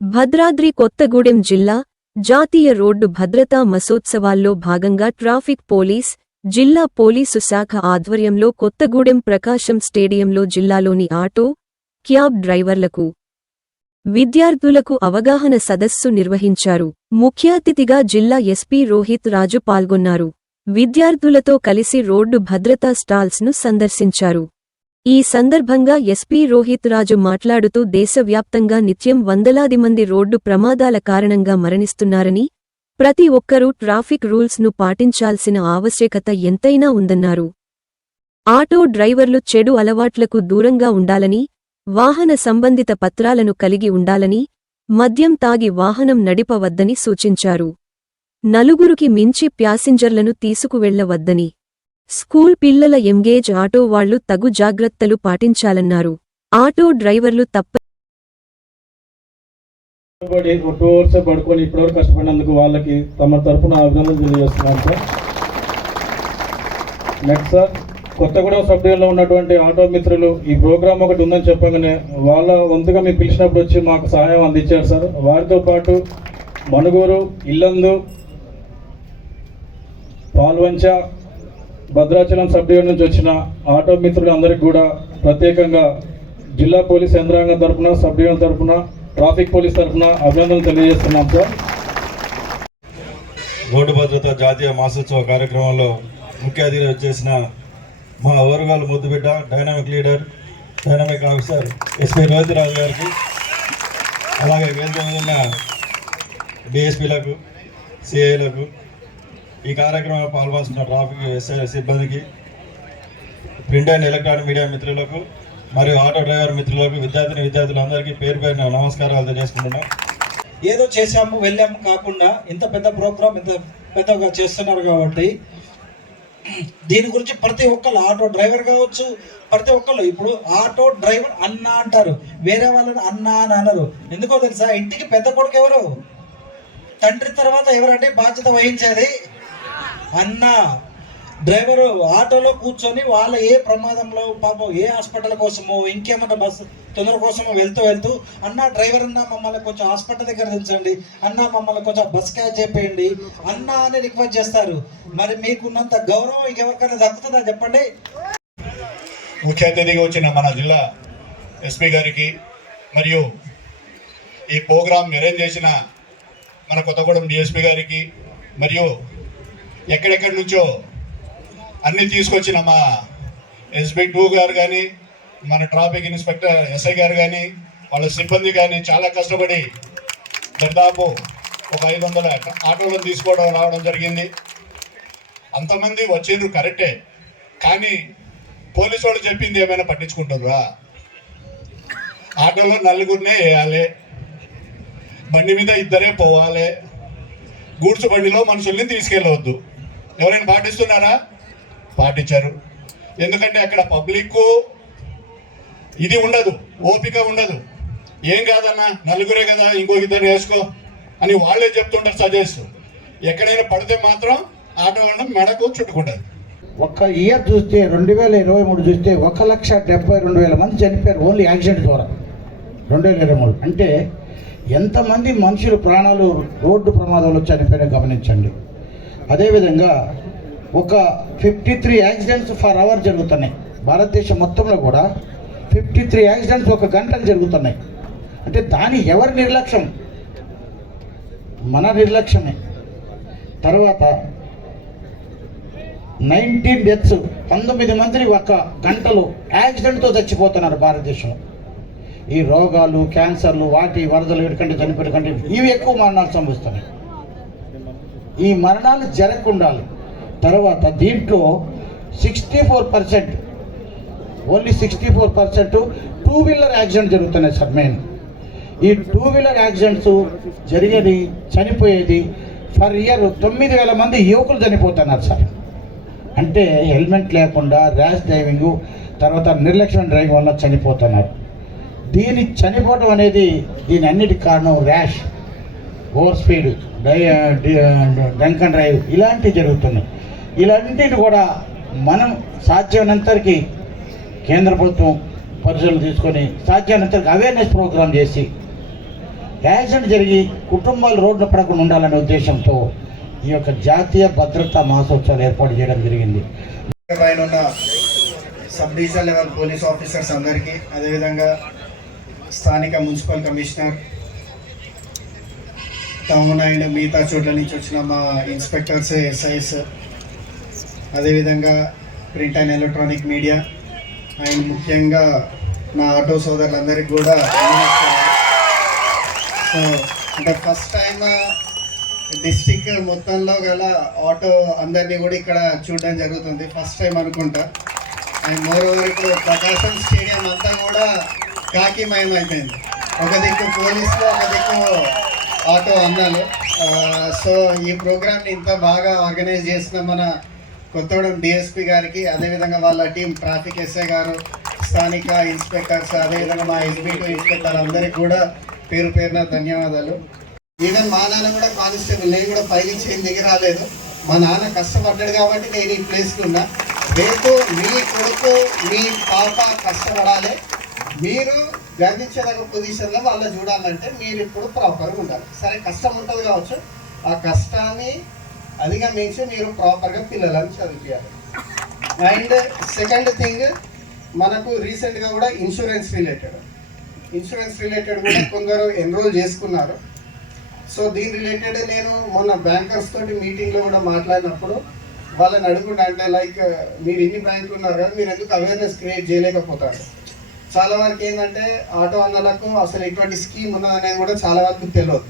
భద్రాద్రి కొత్తగూడెం జిల్లా జాతీయ రోడ్డు భద్రతా మసోత్సవాల్లో భాగంగా ట్రాఫిక్ పోలీస్, జిల్లా పోలీసు శాఖ ఆధ్వర్యంలో కొత్తగూడెం ప్రకాశం స్టేడియంలో జిల్లాలోని ఆటో, క్యాబ్ డ్రైవర్లకు, విద్యార్థులకు అవగాహన సదస్సు నిర్వహించారు. ముఖ్య అతిథిగా జిల్లా ఎస్పీ రోహిత్ రాజు పాల్గొన్నారు. విద్యార్థులతో కలిసి రోడ్డు భద్రతా స్టాల్స్ ను సందర్శించారు. ఈ సందర్భంగా ఎస్పీ రోహిత్ రాజు మాట్లాడుతూ దేశవ్యాప్తంగా నిత్యం వందలాది మంది రోడ్డు ప్రమాదాల కారణంగా మరణిస్తున్నారని, ప్రతి ఒక్కరూ ట్రాఫిక్ రూల్స్ ను పాటించాల్సిన ఆవశ్యకత ఎంతైనా ఉందన్నారు. ఆటో డ్రైవర్లు చెడు అలవాట్లకు దూరంగా ఉండాలని, వాహన సంబంధిత పత్రాలను కలిగి ఉండాలని, మద్యం తాగి వాహనం నడిపవద్దని సూచించారు. నలుగురికి మించి ప్యాసింజర్లను తీసుకువెళ్లవద్దని, స్కూల్ పిల్లల ఎంగేజ్ ఆటో వాళ్లు తగు జాగ్రత్తలు పాటించాలన్నారు. ఆటో డ్రైవర్లు పడుకొని ఇప్పటివరకు కష్టపడినందుకు వాళ్ళకి తమ తరఫున అభినందనలు తెలియజేస్తున్నాను sir. Next sir, Kothagudem sub డివిజన్లో ఉన్నటువంటి ఆటో మిత్రులు ఈ ప్రోగ్రామ్ ఒకటి ఉందని చెప్పగానే వాళ్ళ వంతుగా మీరు పిలిచినప్పుడు వచ్చి మాకు సహాయం అందించారు సార్. వారితో పాటు మనుగూరు, ఇల్లందు, పాల్వంచ, భద్రాచలం సబ్ డివిజన్ నుంచి వచ్చిన ఆటో మిత్రులందరికీ కూడా ప్రత్యేకంగా జిల్లా పోలీస్ యంత్రాంగం తరఫున, సబ్ డివిజన్ తరఫున, ట్రాఫిక్ పోలీస్ తరఫున అభినందనలు తెలియజేస్తున్నాం సార్. రోడ్డు భద్రత జాతీయ మాసోత్సవ కార్యక్రమంలో ముఖ్య అతిథి వచ్చేసిన మా ఓరుగాలు ముద్దుబిడ్డ, dynamic leader, dynamic officer SP Rohit Raju గారికి, అలాగే వేదిక మీద ఉన్న డిఎస్పీలకు, సిఐలకు, ఈ కార్యక్రమంలో పాల్గొస్తున్న ట్రాఫిక్ ఎస్ఐ సిబ్బందికి, ప్రింట్ అండ్ ఎలక్ట్రానిక్ మీడియా మిత్రులకు మరియు ఆటో డ్రైవర్ మిత్రులకు, విద్యార్థులందరికీ పేరు పేరున నమస్కారాలు తెలియజేసుకుంటున్నాం. ఏదో చేసాము వెళ్ళాము కాకుండా ఇంత పెద్ద ప్రోగ్రామ్ ఇంత పెద్దగా చేస్తున్నారు కాబట్టి దీని గురించి ప్రతి ఒక్కరు, ఆటో డ్రైవర్ కావచ్చు, ప్రతి ఒక్కరు ఇప్పుడు ఆటో డ్రైవర్ అన్న అంటారు, వేరే వాళ్ళని అన్న అని అనరు. ఎందుకో తెలుసా? ఇంటికి పెద్ద కొడుకు ఎవరు? తండ్రి తర్వాత ఎవరంటే బాధ్యత వహించేది అన్న. డ్రైవరు ఆటోలో కూర్చొని వాళ్ళ ఏ ప్రమాదంలో పాపం ఏ హాస్పిటల్ కోసమో ఇంకేమన్నా బస్సు తొందర కోసమో వెళ్తూ అన్న డ్రైవర్ అన్న మమ్మల్ని కొంచెం హాస్పిటల్ దగ్గర దించండి, అన్న మమ్మల్ని కొంచెం బస్ క్యాచ్ చేయండి అన్న అని రిక్వెస్ట్ చేస్తారు. మరి మీకున్నంత గౌరవం ఎవరికైనా దక్కుతుందా చెప్పండి? ముఖ్య అతిథిగా వచ్చిన మన జిల్లా ఎస్పీ గారికి మరియు ఈ ప్రోగ్రాం అరేంజ్ చేసిన మన కొత్తగూడెం డిఎస్పీ గారికి మరియు ఎక్కడెక్కడి నుంచో అన్నీ తీసుకొచ్చిన మా SB2 గారు కానీ, మన ట్రాఫిక్ ఇన్స్పెక్టర్ ఎస్ఐ గారు కానీ, వాళ్ళ సిబ్బంది కానీ చాలా కష్టపడి దాదాపు ఒక 500 ఆటోలను తీసుకోవడం రావడం జరిగింది. అంతమంది వచ్చేది కరెక్టే, కానీ పోలీసు వాళ్ళు చెప్పింది ఏమైనా పట్టించుకుంటారా? ఆటోలో నలుగురినే వేయాలి, బండి మీద ఇద్దరే పోవాలి, గూడ్స్ బండిలో మనుషుల్ని తీసుకెళ్ళవద్దు. ఎవరైనా పాటిస్తున్నారా? పాటించారు. ఎందుకంటే అక్కడ పబ్లిక్ ఇది ఉండదు, ఓపిక ఉండదు. ఏం కాదన్నా నలుగురే కదా, ఇంకొక ఇద్దరు వేసుకో అని వాళ్ళే చెప్తుంటారు సజెస్ట్. ఎక్కడైనా పడితే మాత్రం ఆటో మెడకు చుట్టుకుంటారు. ఒక్క ఇయర్ చూస్తే 2023 చూస్తే 1,72,000 మంది చనిపోయారు ఓన్లీ యాక్సిడెంట్ ద్వారా 2023. అంటే ఎంతమంది మనుషులు ప్రాణాలు రోడ్డు ప్రమాదంలో చనిపోయారో గమనించండి. అదేవిధంగా ఒక 53 యాక్సిడెంట్స్ ఫర్ అవర్ జరుగుతున్నాయి. భారతదేశం మొత్తంలో కూడా 53 యాక్సిడెంట్స్ ఒక గంటకు జరుగుతున్నాయి. అంటే దాని ఎవరి నిర్లక్ష్యం? మన నిర్లక్ష్యమే. తర్వాత 19 డెత్స్, 19 మందిని ఒక గంటలో యాక్సిడెంట్తో చచ్చిపోతున్నారు భారతదేశంలో. ఈ రోగాలు, క్యాన్సర్లు, వాటి వరదలు వీటికంటే చనిపోయిన కంటే ఇవి ఎక్కువ మరణాలు సంభవిస్తున్నాయి. ఈ మరణాలు జరగకుండాలి. తర్వాత దీంట్లో 64%, ఓన్లీ 64% 2 వీలర్ యాక్సిడెంట్ జరుగుతున్నాయి సార్. మెయిన్ ఈ 2 వీలర్ యాక్సిడెంట్స్ జరిగేది, చనిపోయేది ఫర్ ఇయర్ 9,000 మంది యువకులు చనిపోతున్నారు సార్. అంటే హెల్మెట్ లేకుండా ర్యాష్ డ్రైవింగ్, తర్వాత నిర్లక్ష్యం డ్రైవింగ్ వల్ల చనిపోతున్నారు. దీని చనిపోవడం అనేది దీని అన్నిటికి కారణం rash, over speed, drunk and drive ఇలాంటివి జరుగుతున్నాయి. ఇలాంటివి కూడా మనం సాధ్యమైనంతరికి కేంద్ర ప్రభుత్వం పరిశీలన తీసుకొని సాధ్యమైనంతరికి అవేర్నెస్ ప్రోగ్రామ్ చేసి యాక్సిడెంట్ జరిగి కుటుంబాలు రోడ్లు పడకుండా ఉండాలనే ఉద్దేశంతో ఈ యొక్క జాతీయ భద్రతా మాసోత్సవాలు ఏర్పాటు చేయడం జరిగింది. పైన ఉన్న sub divisional level police officers అందరికీ, అదేవిధంగా స్థానిక మున్సిపల్ కమిషనర్, టౌన్ అండ్ మిగతా చోట్ల నుంచి వచ్చిన మా ఇన్స్పెక్టర్స్, ఎస్ఐస్, అదేవిధంగా print and electronic media and ముఖ్యంగా నా ఆటో సోదరులందరికీ కూడా సో అంటే ఫస్ట్ టైం డిస్టిక్ మొత్తంలో గల ఆటో అందరినీ కూడా ఇక్కడ చూడడం జరుగుతుంది. ఫస్ట్ టైం అనుకుంటా. అండ్ మోర్ ఓవర్ ఇప్పుడు ప్రకాశం స్టేడియం అంతా కూడా కాకిమయం అయిపోయింది. ఒక దిక్కు పోలీసులు, ఒక దిక్కు ఆటో అన్నాలు. సో ఈ ప్రోగ్రామ్ని ఇంత బాగా ఆర్గనైజ్ చేసిన మన కొత్తగూడెం డిఎస్పీ గారికి, అదేవిధంగా వాళ్ళ టీం ట్రాఫిక్ ఎస్ఐ గారు, స్థానిక ఇన్స్పెక్టర్స్, అదేవిధంగా మా ఎస్బీ2 ఇన్స్పెక్టర్ అందరికీ కూడా పేరు పేరున ధన్యవాదాలు. ఈవెన్ మా నాన్న కూడా కానిస్టేబుల్, నేను కూడా పైనుంచి ఏం దిగి రాలేదు. మా నాన్న కష్టపడ్డాడు కాబట్టి నేను ఈ ప్లేస్లో ఉన్నా. రేపు మీ కొడుకు, మీ పాప కష్టపడాలి, మీరు గర్వించేదగ్గ పొజిషన్లో వాళ్ళు చూడాలంటే మీరు ఇప్పుడు ప్రాపర్గా ఉండాలి. సరే కష్టం ఉంటుంది కావచ్చు, ఆ కష్టాన్ని అధిగమించి మీరు ప్రాపర్గా పిల్లలను చదివించాలి. అండ్ సెకండ్ థింగ్, మనకు రీసెంట్గా కూడా ఇన్సూరెన్స్ రిలేటెడ్ కూడా కొందరు ఎన్రోల్ చేసుకున్నారు. సో దీని రిలేటెడ్ నేను మొన్న బ్యాంకర్స్ తోటి మీటింగ్లో కూడా మాట్లాడినప్పుడు వాళ్ళని అడుగుంటే, అంటే లైక్ మీరు ఇన్ని బ్యాంకులు ఉన్నారు కదా, మీరు ఎందుకు అవేర్నెస్ క్రియేట్ చేయలేకపోతారు. చాలా వరకు ఏంటంటే ఆటో అన్నలకు అసలు ఎటువంటి స్కీమ్ ఉన్నదనేది కూడా చాలా వరకు తెలియదు.